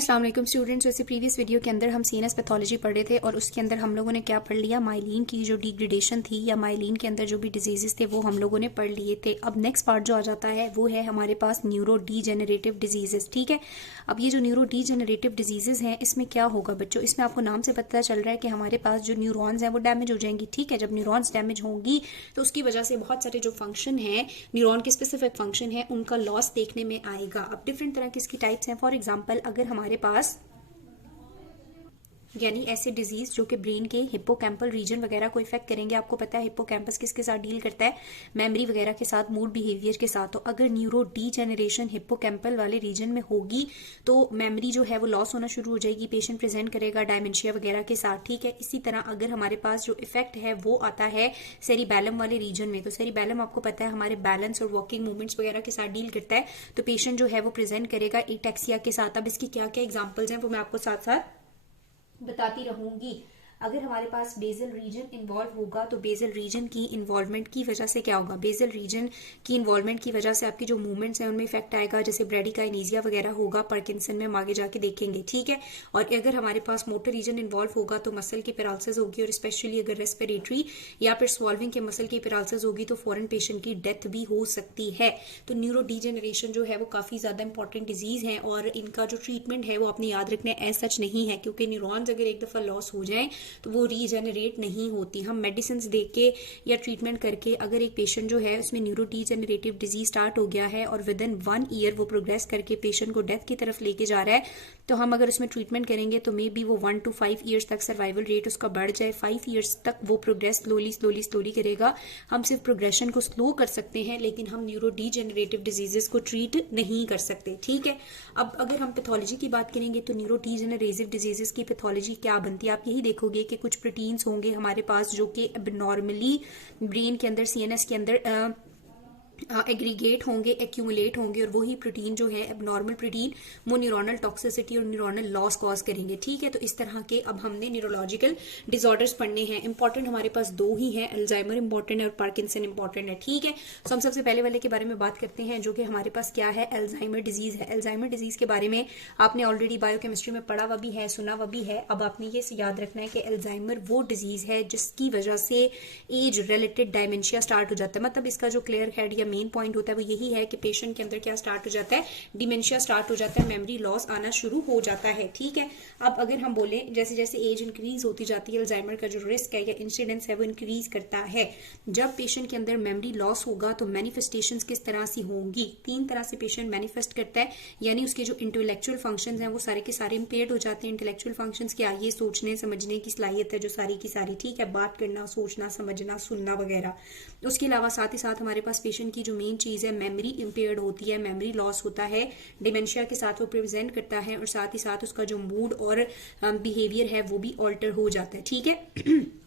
अस्सलाम वालेकुम स्टूडेंट्स। वैसे प्रीवियस वीडियो के अंदर हम सीएनएस पैथोलॉजी पढ़ रहे थे और उसके अंदर हम लोगों ने क्या पढ़ लिया, माइलिन की जो डिग्रेडेशन थी या माइलिन के अंदर जो भी डिजीजेस थे वो हम लोगों ने पढ़ लिए थे। अब नेक्स्ट पार्ट जो आ जाता है वो है हमारे पास न्यूरो डीजेनरेटिव डिजीजेस। ठीक है, अब ये जो न्यूरो डीजेनरेटिव डिजीजेस हैं इसमें क्या होगा बच्चों, इसमें आपको नाम से पता चल रहा है कि हमारे पास जो न्यूरॉन्स हैं वो डैमेज हो जाएंगी। ठीक है, जब न्यूरॉन्स डैमेज होंगी तो उसकी वजह से बहुत सारे जो फंक्शन है, न्यूरॉन के स्पेसिफिक फंक्शन है, उनका लॉस देखने में आएगा। अब डिफरेंट तरह की इसकी टाइप्स हैं। फॉर एग्जाम्पल, अगर हमारे पास यानी ऐसे डिजीज जो कि ब्रेन के हिप्पोकैम्पल रीजन वगैरह को इफेक्ट करेंगे। आपको पता है हिप्पोकैम्पस किसके साथ डील करता है, मेमोरी वगैरह के साथ, मूड बिहेवियर के साथ। तो अगर न्यूरो डीजेनरेशन हिप्पोकैम्पल वाले रीजन में होगी तो मेमोरी जो है वो लॉस होना शुरू हो जाएगी, पेशेंट प्रेजेंट करेगा डायमेंशिया वगैरह के साथ। ठीक है, इसी तरह अगर हमारे पास जो इफेक्ट है वो आता है सेरिबैलम वाले रीजन में, तो सेरिबैलम आपको पता है हमारे बैलेंस और वॉकिंग मूवमेंट्स वगैरह के साथ डील करता है, तो पेशेंट जो है वो प्रेजेंट करेगा एटेक्सिया के साथ। अब इसकी क्या क्या एग्जाम्पल्स हैं वो मैं आपको साथ साथ बताती रहूंगी। अगर हमारे पास बेजल रीजन इन्वॉल्व होगा तो बेजल रीजन की इन्वॉल्वमेंट की वजह से क्या होगा, बेजल रीजन की इन्वॉल्वमेंट की वजह से आपकी जो मूवमेंट्स हैं उनमें इफेक्ट आएगा, जैसे ब्रेडिकाइनेसिया वगैरह होगा, पार्किंसन में हम आगे जाके देखेंगे। ठीक है, और अगर हमारे पास मोटर रीजन इन्वॉल्व होगा तो मसल की पैरालिसिस होगी, और स्पेशली अगर रेस्पिरेटरी या फिर स्वॉल्विंग के मसल की पैरालिसिस होगी तो फॉरन पेशेंट की डेथ भी हो सकती है। तो न्यूरो डीजेनरेशन जो है वो काफी ज्यादा इंपॉर्टेंट डिजीज है और इनका जो ट्रीटमेंट है वो आपने याद रखना है, एज सच नहीं है, क्योंकि न्यूरॉन्स अगर एक दफा लॉस हो जाए तो वो रीजेनरेट नहीं होती। हम मेडिसिन दे के या ट्रीटमेंट करके अगर एक पेशेंट जो है उसमें न्यूरो डीजेनरेटिव डिजीज स्टार्ट हो गया है और विद इन 1 ईयर वो प्रोग्रेस करके पेशेंट को डेथ की तरफ लेके जा रहा है, तो हम अगर उसमें ट्रीटमेंट करेंगे तो मे बी वो 1 to 5 ईयर्स तक सर्वाइवल रेट उसका बढ़ जाए। 5 ईयर्स तक वो प्रोग्रेस स्लोली करेगा। हम सिर्फ प्रोग्रेशन को स्लो कर सकते हैं लेकिन हम न्यूरो डीजेनरेटिव डिजीजेस को ट्रीट नहीं कर सकते। ठीक है, अब अगर हम पैथोलॉजी की बात करेंगे तो न्यूरो डीजेनरेटिव डिजीजेस की पैथोलॉजी क्या बनती है, आप यही देखोगे कि कुछ प्रोटीन्स होंगे हमारे पास जो कि एबनॉर्मली ब्रेन के अंदर, सीएनएस के अंदर एग्रीगेट होंगे, एक्यूमुलेट होंगे, और वही प्रोटीन जो है एबनॉर्मल प्रोटीन वो न्यूरोनल टॉक्सिसिटी और न्यूरोनल लॉस कॉज करेंगे। ठीक है, तो इस तरह के अब हमने न्यूरोलॉजिकल डिसऑर्डर्स पढ़ने हैं। इंपॉर्टेंट हमारे पास 2 ही हैं, अल्जाइमर इंपॉर्टेंट है और पार्किंसन इंपॉर्टेंट है। ठीक है, तो हम सबसे पहले वाले के बारे में बात करते हैं जो कि हमारे पास क्या है, अल्जाइमर डिजीज है। अल्जाइमर डिजीज के बारे में आपने ऑलरेडी बायोकेमिस्ट्री में पढ़ा हुआ भी है, सुना हुआ भी है। अब आपने ये याद रखना है कि अल्जाइमर वो डिजीज है जिसकी वजह से एज रिलेटेड डायमेंशिया स्टार्ट हो जाता है। मतलब इसका जो क्लियर हेड या मेन पॉइंट होता है वो यही है कि पेशेंट के अंदर क्या स्टार्ट हो जाता है, डिमेंशिया स्टार्ट हो जाता है, मेमोरी लॉस आना शुरू हो जाता है। ठीक है, अब अगर हम बोले जैसे जैसे एज इंक्रीज होती जाती है अल्जाइमर का जो रिस्क है या इंसिडेंस है वो इंक्रीज करता है। जब पेशेंट के अंदर मेमोरी लॉस होगा तो मैनिफेस्टेशंस किस तरह से होंगी, 3 तरह से पेशेंट मैनिफेस्ट करता है, यानी उसके जो इंटेलेक्चुअल फंक्शंस हैं वो सारे के सारे इंपेयर्ड हो जाते हैं। इंटेलेक्चुअल फंक्शंस क्या, ये सोचने समझने की सलाहियत है जो सारी की सारी, ठीक है, बात करना, सोचना, समझना, सुनना वगैरह। उसके अलावा साथ ही साथ हमारे पास पेशेंट की जो मेन चीज है मेमोरी इंपेयर्ड होती है, मेमोरी लॉस होता है, डिमेंशिया के साथ वो प्रेजेंट करता है, और साथ ही साथ उसका जो मूड और बिहेवियर है वो भी ऑल्टर हो जाता है। ठीक है,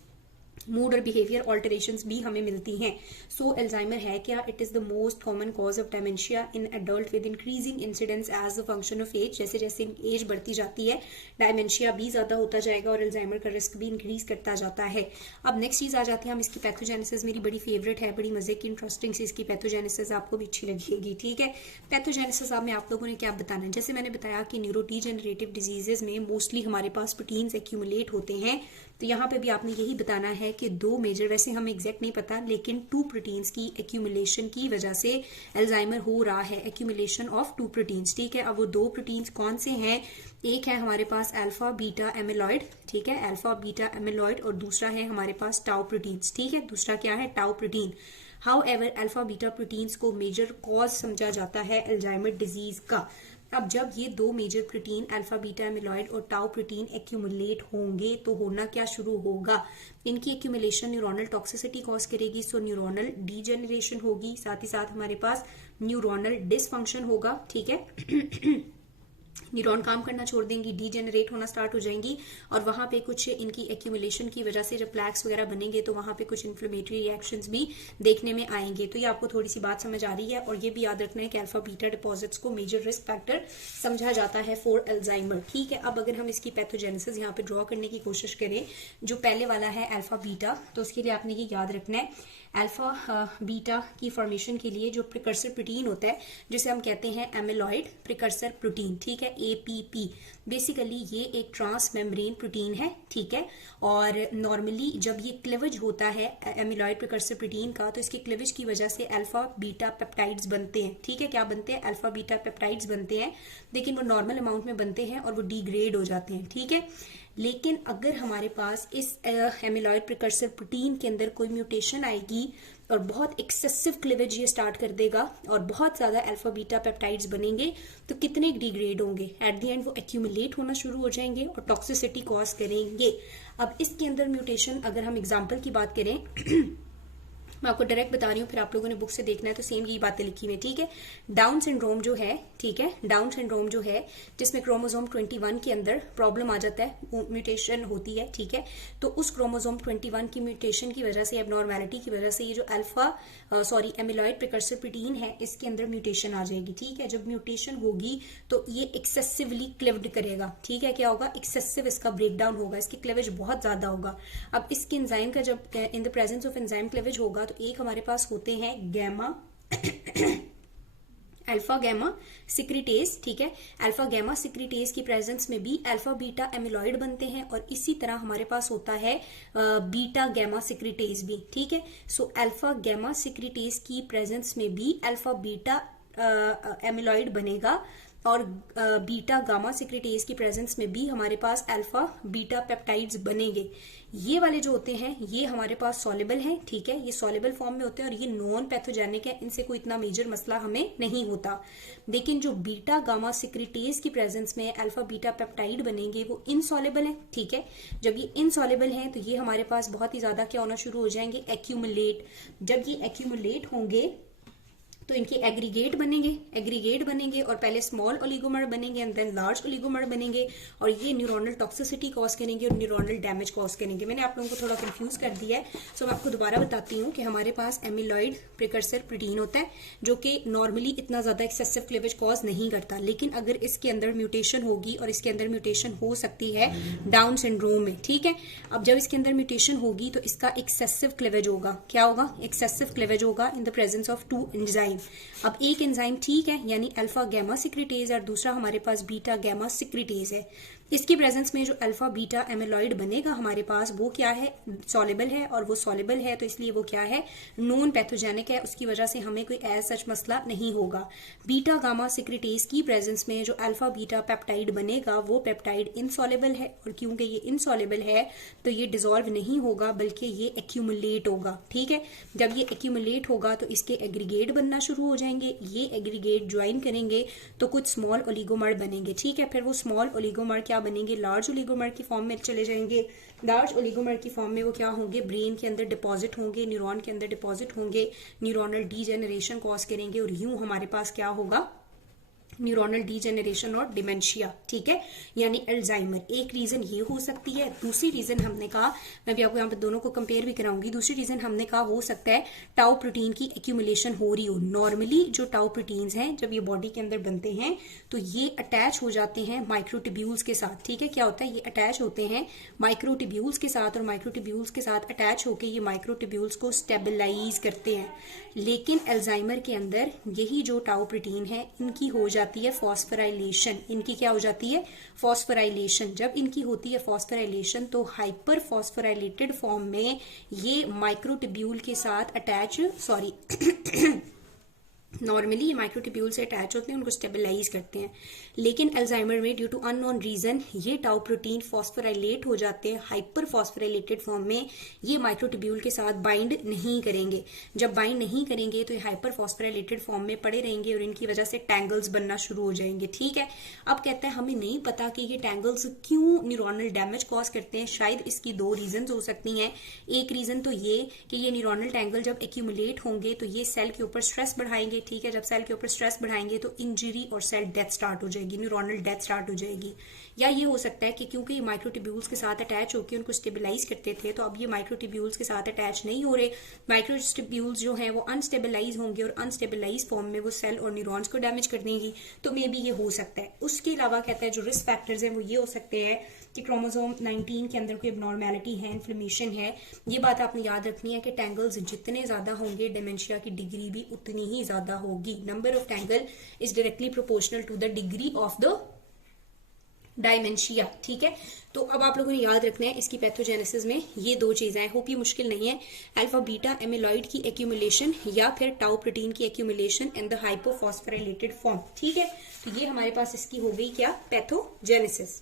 मूड और बिहेवियर ऑल्टरेशंस भी हमें मिलती हैं। सो अल्जाइमर है क्या, it is the most common cause of dementia in adult with increasing incidence as a function of age. जैसे जैसे एज बढ़ती जाती है डायमेंशिया भी ज्यादा होता जाएगा और अल्जाइमर का रिस्क भी इंक्रीज करता जाता है। अब नेक्स्ट चीज आ जाती है हम इसकी पैथोजेनेसिस। मेरी बड़ी फेवरेट है, बड़ी मजे की इंटरेस्टिंग सी इसकी पैथोजेनेसिस, आपको भी अच्छी लगेगी। ठीक है, पैथोजेनेसिस में आप लोगों ने क्या बताना है, जैसे मैंने बताया कि न्यूरो डीजेनरेटिव डिजीजेस में मोस्टली हमारे पास प्रोटीन्स एक्यूमुलेट होते हैं, तो यहाँ पे भी आपने यही बताना है कि 2 मेजर, वैसे हमें एग्जैक्ट नहीं पता लेकिन 2 प्रोटीन्स की एक्यूमुलेशन की वजह से अल्जाइमर हो रहा है, एक्यूमुलेशन ऑफ 2 प्रोटीन्स। ठीक है, अब वो 2 प्रोटीन्स कौन से हैं, एक है हमारे पास अल्फा बीटा एमिलॉइड, ठीक है, अल्फा बीटा एमिलॉइड, और दूसरा है हमारे पास टाउ प्रोटीन्स। ठीक है, दूसरा क्या है, tau protein. However alpha beta proteins को मेजर कॉज समझा जाता है अल्जाइमर डिजीज का। अब जब ये 2 major protein alpha beta amyloid और टाउ प्रोटीन एक्यूमुलेट होंगे तो होना क्या शुरू होगा, इनकी एक्यूमुलेशन न्यूरोनल टॉक्सिसिटी कॉज करेगी, सो न्यूरोनल डीजेनरेशन होगी, साथ ही साथ हमारे पास न्यूरोनल डिसफंक्शन होगा। ठीक है, न्यूरॉन काम करना छोड़ देंगी, डीजेनरेट होना स्टार्ट हो जाएंगी, और वहां पे कुछ इनकी एक्यूमुलेशन की वजह से जब प्लैक्स वगैरह बनेंगे तो वहां पे कुछ इन्फ्लेमेटरी रिएक्शंस भी देखने में आएंगे। तो ये आपको थोड़ी सी बात समझ आ रही है, और ये भी याद रखना है कि अल्फा बीटा डिपॉजिट्स को मेजर रिस्क फैक्टर समझा जाता है फॉर अल्जाइमर। ठीक है, अब अगर हम इसकी पैथोजेनेसिस यहाँ पे ड्रॉ करने की कोशिश करें, जो पहले वाला है अल्फा बीटा, तो उसके लिए आपने ये याद रखना है अल्फा बीटा की फॉर्मेशन के लिए जो प्रिकर्सर प्रोटीन होता है जिसे हम कहते हैं एमिलॉइड प्रिकर्सर प्रोटीन। ठीक है, APP, बेसिकली ये एक ट्रांस मेम्ब्रेन प्रोटीन है, ठीक है। और नॉर्मली जब ये क्लीवेज होता है एमिलॉइड प्रिकर्सर प्रोटीन का, तो इसके क्लीवेज की वजह से अल्फा बीटा पेप्टाइड्स बनते हैं, ठीक है। क्या बनते हैं? अल्फा बीटा पेप्टाइड्स बनते हैं, लेकिन वो नॉर्मल अमाउंट में बनते हैं और वो डिग्रेड हो जाते हैं, ठीक है। लेकिन अगर हमारे पास इस एमिलॉइड प्रिकर्सर प्रोटीन के अंदर कोई म्यूटेशन आएगी और बहुत एक्सेसिव क्लीवेज ये स्टार्ट कर देगा और बहुत ज्यादा अल्फा बीटा पेप्टाइड्स बनेंगे, तो कितने डिग्रेड होंगे? एट द एंड वो एक्यूमुलेट होना शुरू हो जाएंगे और टॉक्सिसिटी कॉज करेंगे। अब इसके अंदर म्यूटेशन, अगर हम एग्जाम्पल की बात करें मैं आपको डायरेक्ट बता रही हूँ, फिर आप लोगों ने बुक से देखना है तो सेम यही बातें लिखी हुई है, ठीक है। डाउन सिंड्रोम जो है, ठीक है, डाउन सिंड्रोम जो है जिसमें क्रोमोसोम 21 के अंदर प्रॉब्लम आ जाता है, वो म्यूटेशन होती है, ठीक है। तो उस क्रोमोसोम 21 की म्यूटेशन की वजह से, एबनॉर्मेलिटी की वजह से, ये जो एमिलॉइड प्रिकर्सर प्रोटीन है इसके अंदर म्यूटेशन आ जाएगी, ठीक है। जब म्यूटेशन होगी तो ये एक्सेसिवली क्लिव्ड करेगा, ठीक है। क्या होगा? एक्सेसिव इसका ब्रेकडाउन होगा, इसकी क्लिवेज बहुत ज्यादा होगा। अब इसके एंजाइम का जब in the presence of enzyme cleavage होगा, तो एक हमारे पास होते हैं गैमा अल्फा गैमा सिक्रिटेज, ठीक है। अल्फा गैमा सिक्रिटेज की प्रेजेंस में भी अल्फा बीटा एमिलॉइड बनते हैं और इसी तरह हमारे पास होता है बीटा गैमा सिक्रिटेज भी, ठीक है। सो अल्फा गैमा सिक्रिटेज की प्रेजेंस में भी अल्फा बीटा एमिलॉइड बनेगा और बीटा गामा सिक्रिटेज की प्रेजेंस में भी हमारे पास अल्फा बीटा पेप्टाइड्स बनेंगे। ये वाले जो होते हैं ये हमारे पास सॉल्युबल हैं, ठीक है, ये सॉल्युबल फॉर्म में होते हैं और ये नॉन पैथोजेनिक है, इनसे कोई इतना मेजर मसला हमें नहीं होता। लेकिन जो बीटा गामा सिक्रिटेज की प्रेजेंस में अल्फा बीटा पेप्टाइड बनेंगे वो इनसॉल्युबल है, ठीक है। जब ये इनसॉल्युबल हैं तो ये हमारे पास बहुत ही ज्यादा क्या होना शुरू हो जाएंगे? एक्यूमुलेट। जब ये एक्यूमुलेट होंगे तो इनके एग्रीगेट बनेंगे और पहले स्मॉल ओलिगोमर बनेंगे एंड देन लार्ज ओलिगोमर बनेंगे और ये न्यूरोनल टॉक्सिसिटी कॉज करेंगे और न्यूरोनल डैमेज कॉज करेंगे। मैंने आप लोगों को थोड़ा कंफ्यूज कर दिया है, सो मैं आपको दोबारा बताती हूँ कि हमारे पास एमिलॉइड प्रिकर्सर प्रोटीन होता है जो कि नॉर्मली इतना ज्यादा एक्सेसिव क्लीवेज कॉज नहीं करता, लेकिन अगर इसके अंदर म्यूटेशन होगी, और इसके अंदर म्यूटेशन हो सकती है डाउन सिंड्रोम में, ठीक है। अब जब इसके अंदर म्यूटेशन होगी तो इसका एक्सेसिव क्लीवेज होगा। क्या होगा? एक्सेसिव क्लीवेज होगा in the presence of 2 enzyme. अब एक एंजाइम, ठीक है, यानी अल्फा गैमा सिक्रिटेज और दूसरा हमारे पास बीटा गैमा सिक्रिटेज है। इसकी प्रेजेंस में जो अल्फा बीटा एमिलॉइड बनेगा हमारे पास, वो क्या है? सॉल्युबल है, और वो सॉल्युबल है तो इसलिए वो क्या है? नॉन पैथोजेनिक है, उसकी वजह से हमें कोई एज सच मसला नहीं होगा। बीटा गामा सिक्रिटेज की प्रेजेंस में जो अल्फा बीटा पेप्टाइड बनेगा वो पेप्टाइड इनसॉल्युबल है, और क्योंकि ये इनसॉल्युबल है तो ये डिसॉल्व नहीं होगा बल्कि ये एक्यूमुलेट होगा, ठीक है। जब ये एक्यूमुलेट होगा तो इसके एग्रीगेट बनना शुरू हो जाएंगे, ये एग्रीगेट ज्वाइन करेंगे तो कुछ स्मॉल ओलिगोमर बनेंगे, ठीक है। फिर वो स्मॉल ओलिगोमर क्या बनेंगे? लार्ज ओलिगोमर की फॉर्म में चले जाएंगे। लार्ज ओलिगोमर की फॉर्म में वो क्या होंगे? ब्रेन के अंदर डिपॉजिट होंगे, न्यूरॉन के अंदर डिपॉजिट होंगे, न्यूरोनल डीजेनरेशन कॉज करेंगे और यूं हमारे पास क्या होगा? न्यूरोनल डीजेनरेशन और डिमेंशिया, ठीक है, यानी अल्जाइमर। एक रीजन ये हो सकती है। दूसरी रीजन हमने कहा, मैं भी आपको यहाँ पे दोनों को कंपेयर भी कराऊंगी, दूसरी रीजन हमने कहा हो सकता है टाउ प्रोटीन की एक्यूमुलेशन हो रही हो। नॉर्मली जो टाउ प्रोटीन्स हैं जब ये बॉडी के अंदर बनते हैं तो ये अटैच हो जाते हैं माइक्रोट्यूब्यूल्स के साथ, ठीक है। क्या होता है? ये अटैच होते हैं माइक्रोट्यूब्यूल्स के साथ, और माइक्रोट्यूब्यूल्स के साथ अटैच होकर ये माइक्रोट्यूब्यूल्स को स्टेबलाइज करते हैं। लेकिन अल्जाइमर के अंदर यही जो टाउ प्रोटीन है इनकी हो जाती है फॉस्फोराइलेशन। इनकी क्या हो जाती है? फॉस्फोराइलेशन। जब इनकी होती है फॉस्फोराइलेशन तो हाइपर फॉस्फोराइलेटेड फॉर्म में ये माइक्रोट्यूब्यूल के साथ अटैच नॉर्मली ये माइक्रोट्यूब्यूल से अटैच होते हैं, उनको स्टेबलाइज करते हैं। लेकिन अल्जाइमर में ड्यू टू अननोन रीजन ये टाउ प्रोटीन फॉस्फोराइलेट हो जाते हैं हाइपर फॉस्फोराइलेटेड फॉर्म में, ये माइक्रोट्यूब्यूल के साथ बाइंड नहीं करेंगे। जब बाइंड नहीं करेंगे तो ये हाइपर फॉस्फोराइलेटेड फॉर्म में पड़े रहेंगे और इनकी वजह से टैंगल्स बनना शुरू हो जाएंगे, ठीक है। अब कहते हैं हमें नहीं पता कि ये टैंगल्स क्यों न्यूरोनल डैमेज कॉज करते हैं। शायद इसकी 2 रीजन हो सकती हैं। एक रीजन तो ये कि ये न्यूरोनल टैंगल जब एक्यूमुलेट होंगे तो ये सेल के ऊपर स्ट्रेस बढ़ाएंगे, ठीक है। जब सेल के ऊपर स्ट्रेस बढ़ाएंगे तो इंजरी और सेल डेथ स्टार्ट हो जाएगी, न्यूरोनल डेथ स्टार्ट हो जाएगी। या ये हो सकता है कि क्योंकि ये माइक्रोट्यूब्यूल्स के साथ अटैच होकर उनको स्टेबलाइज करते थे तो अब ये माइक्रोट्यूब्यूल्स के साथ अटैच नहीं हो रहे, माइक्रोट्यूब्यूल्स जो हैं वो अनस्टेबलाइज होंगे और अनस्टेबलाइज फॉर्म में वो सेल और न्यूरॉन्स को डैमेज कर देंगी, तो मे बी ये हो सकता है। उसके अलावा कहता है जो रिस्क फैक्टर्स हैं वो ये हो सकते हैं कि क्रोमोसोम 19 के अंदर कोई एबनॉर्मेलिटी है, इन्फ्लेमेशन है। ये बात आपने याद रखनी है कि टैंगल्स जितने ज्यादा होंगे डिमेंशिया की डिग्री भी उतनी ही ज्यादा होगी। Number of tangle is directly proportional to the degree of the dementia. ठीक है, तो अब आप लोगों ने याद रखना है इसकी पैथोजेनेसिस में ये दो चीजें हैं। होप ये मुश्किल नहीं है, अल्फा बीटा एमिलॉइड की एक्यूमुलेशन या फिर टाउ प्रोटीन की एक्यूमुलेशन इन द हाइपोफॉस्फोराइलेटेड फॉर्म। ठीक है, तो ये हमारे पास इसकी हो गई क्या, पैथोजेनेसिस।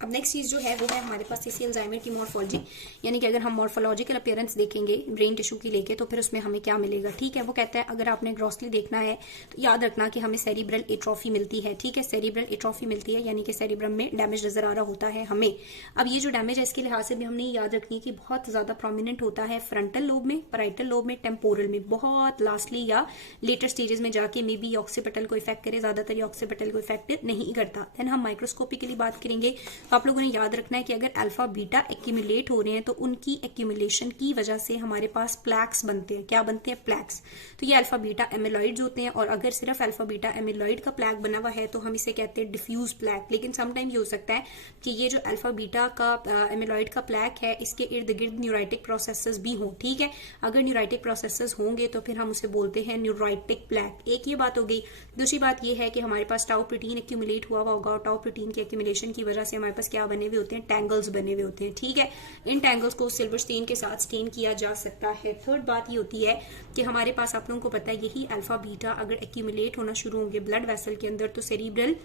अब नेक्स्ट चीज जो है वो है हमारे पास सीसी अल्जाइमर की मॉर्फोलॉजी, यानी कि अगर हम मॉर्फोलॉजिकल अपीयरेंस देखेंगे ब्रेन टिश्यू की लेके तो फिर उसमें हमें क्या मिलेगा। ठीक है, वो कहता है अगर आपने ग्रॉसली देखना है तो याद रखना कि हमें सेरिब्रल एट्रोफी मिलती है। ठीक है, सेरिब्रल एट्रोफी मिलती है यानी कि सेरिब्रम में डैमेज नजर आ रहा होता है हमें। अब ये जो डैमेज है इसके लिहाज से भी हमने याद रखनी है कि बहुत ज्यादा प्रोमिनेंट होता है फ्रंटल लोब में, पैराइटल लोब में, टेम्पोरल में, बहुत लास्टली या लेटर स्टेजेस में जाके मे बी ऑक्सीपिटल को इफेक्ट करे, ज्यादातर ऑक्सीपिटल को इफेक्ट नहीं करता। देन हम माइक्रोस्कोपिकली बात करेंगे तो आप लोगों ने याद रखना है कि अगर अल्फा बीटा एक्यूमुलेट हो रहे हैं तो उनकी एक्यूमुलेशन की वजह से हमारे पास प्लैक्स बनते हैं। क्या बनते हैं, प्लैक्स। तो ये अल्फा बीटा एमिलॉइड्स होते हैं, और अगर सिर्फ अल्फा बीटा एमिलॉइड का प्लैक बना हुआ है तो हम इसे कहते हैं डिफ्यूज प्लैक। लेकिन समटाइम ये हो सकता है कि ये जो अल्फा बीटा का एमिलॉइड का प्लैक है इसके इर्द गिर्द न्यूराइटिक प्रोसेसेस भी हों। ठीक है, अगर न्यूराइटिक प्रोसेसेस होंगे तो फिर हम उसे बोलते हैं न्यूराइटिक प्लैक। एक ये बात हो गई। दूसरी बात ये है कि हमारे पास टाउ प्रोटीन एक्यूमुलेट हुआ होगा, और टाउ प्रोटीन की एक्यूमुलेशन की वजह से हमारे पास क्या बने हुए होते हैं, टैंगल्स बने हुए होते हैं। ठीक है, इन टैंगल्स को सिल्वर स्टेन के साथ स्टेन किया जा सकता है। थर्ड बात ये होती है कि हमारे पास आप लोगों को पता है यही अल्फा बीटा अगर एक्यूमुलेट होना शुरू होंगे ब्लड वेसल के अंदर तो सेरिब्रल,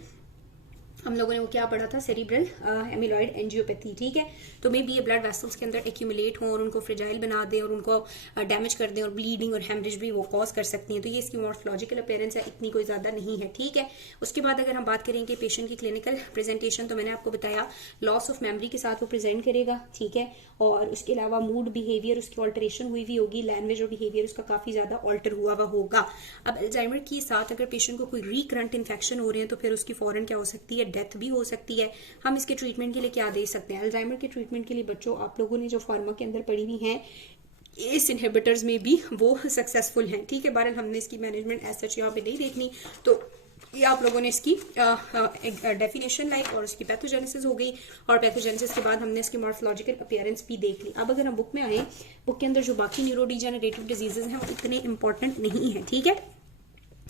हम लोगों ने वो क्या पढ़ा था, सेरिब्रल एमिलॉइड एंजियोपैथी। ठीक है, तो मे बी ये ब्लड वेसल्स के अंदर एक्यूमुलेट हों और उनको फ्रेजाइल बना दें और उनको डैमेज कर दें, और ब्लीडिंग और हेमरेज भी वो कॉज कर सकती हैं। तो ये इसकी मॉर्फोलॉजिकल अपीयरेंस है, इतनी कोई ज्यादा नहीं है। ठीक है, उसके बाद अगर हम बात करेंगे पेशेंट की क्लिनिकल प्रेजेंटेशन, तो मैंने आपको बताया लॉस ऑफ मेमोरी के साथ वो प्रेजेंट करेगा। ठीक है, और उसके अलावा मूड बिहेवियर उसकी ऑल्टरेशन हुई हुई होगी, लैंग्वेज और बिहेवियर उसका काफी ज्यादा ऑल्टर हुआ हुआ होगा। अब अल्जाइमर के साथ अगर पेशेंट को कोई रिकरेंट इन्फेक्शन हो रहे हैं तो फिर उसकी फौरन क्या हो सकती है, डेथ भी हो सकती है। हम इसके ट्रीटमेंट के लिए क्या दे सकते हैं, अल्जाइमर के ट्रीटमेंट के लिए बच्चों आप लोगों ने जो फार्मा के अंदर पढ़ी हुई है एस इनहिबिटर्स में भी वो सक्सेसफुल हैं। ठीक है, बहरहाल हमने इसकी मैनेजमेंट ऐसा यहाँ पे नहीं देखनी, तो ये आप लोगों ने इसकी डेफिनेशन लाई और उसकी पैथोजेनेसिस हो गई, और पैथोजेनेसिस के बाद हमने इसकी मॉर्फोलॉजिकल अपीयरेंस भी देख ली। अब अगर हम बुक में आए, बुक के अंदर जो बाकी न्यूरोडीजेनरेटिव डिजीजेज हैं वो इतने इंपॉर्टेंट नहीं है। ठीक है,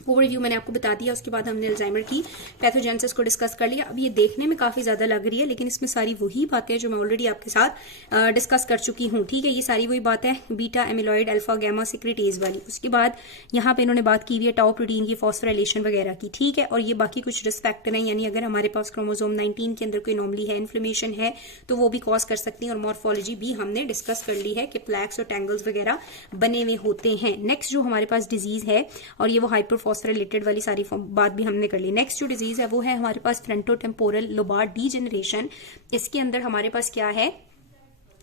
ओवरव्यू मैंने आपको बता दिया, उसके बाद हमने अल्जाइमर की पैथोजेनेसिस को डिस्कस कर लिया। अब ये देखने में काफी ज्यादा लग रही है लेकिन इसमें सारी वही बातें जो मैं ऑलरेडी आपके साथ डिस्कस कर चुकी हूँ। ठीक है, ये सारी वही बात है बीटा एमिलॉइड अल्फा गैमा सिक्रेटेज वाली। उसके बाद यहाँ पे इन्होंने बात की हुई है टाउ प्रोटीन की फॉस्फोराइलेशन वगैरह की। ठीक है, और ये बाकी कुछ रिस्क फैक्टर है, यानी अगर हमारे पास क्रोमोसोम 19 के अंदर कोई एनोमली है, इन्फ्लेमेशन है, तो वो भी कॉज कर सकती है। और मॉर्फोलॉजी भी हमने डिस्कस कर ली है कि प्लैक्स और टैंगल्स वगैरह बने हुए होते हैं। नेक्स्ट जो हमारे पास डिजीज है, और ये वो हाइपरफॉस्फोराइलेटेड वाली सारी बात भी हमने कर ली। नेक्स्ट जो डिजीज है वो है हमारे पास फ्रंटोटेम्पोरल लोबार डीजेनरेशन। इसके अंदर हमारे पास क्या है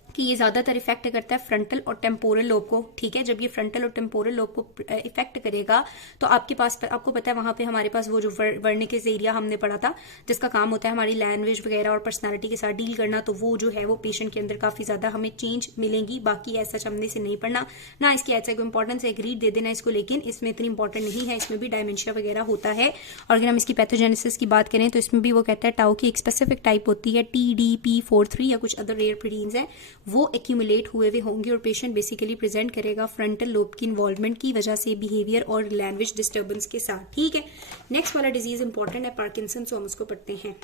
कि ये ज्यादातर इफेक्ट करता है फ्रंटल और टेम्पोरल लोब को। ठीक है, जब ये फ्रंटल और टेम्पोरल लोब को इफेक्ट करेगा तो आपके पास, आपको पता है वहां पे हमारे पास वो जो वर्निकेस एरिया हमने पढ़ा था जिसका काम होता है हमारी लैंग्वेज वगैरह और पर्सनालिटी के साथ डील करना, तो वो जो है वो पेशेंट के अंदर काफी ज्यादा हमें चेंज मिलेंगी। बाकी ऐसा हमने से नहीं पढ़ना ना, इसकी ऐसा इंपॉर्टेंस है, रीड दे देना इसको, लेकिन इसमें इतनी इंपॉर्टेंट नहीं है। इसमें भी डायमेंशिया वगैरह होता है। और अगर हम इसकी पैथोजेनेसिस की बात करें तो इसमें भी वो कहता है टाउ की एक स्पेसिफिक टाइप होती है TDP43 या कुछ अदर रेयर प्रोटीन्स है, वो एक्यूमुलेट हुए हुए होंगे और पेशेंट बेसिकली प्रेजेंट करेगा फ्रंटल लोब की इन्वॉल्वमेंट की वजह से बिहेवियर और लैंग्वेज डिस्टर्बेंस के साथ। ठीक है, नेक्स्ट वाला डिजीज इंपॉर्टेंट है पार्किंसन, तो हम उसको पढ़ते हैं।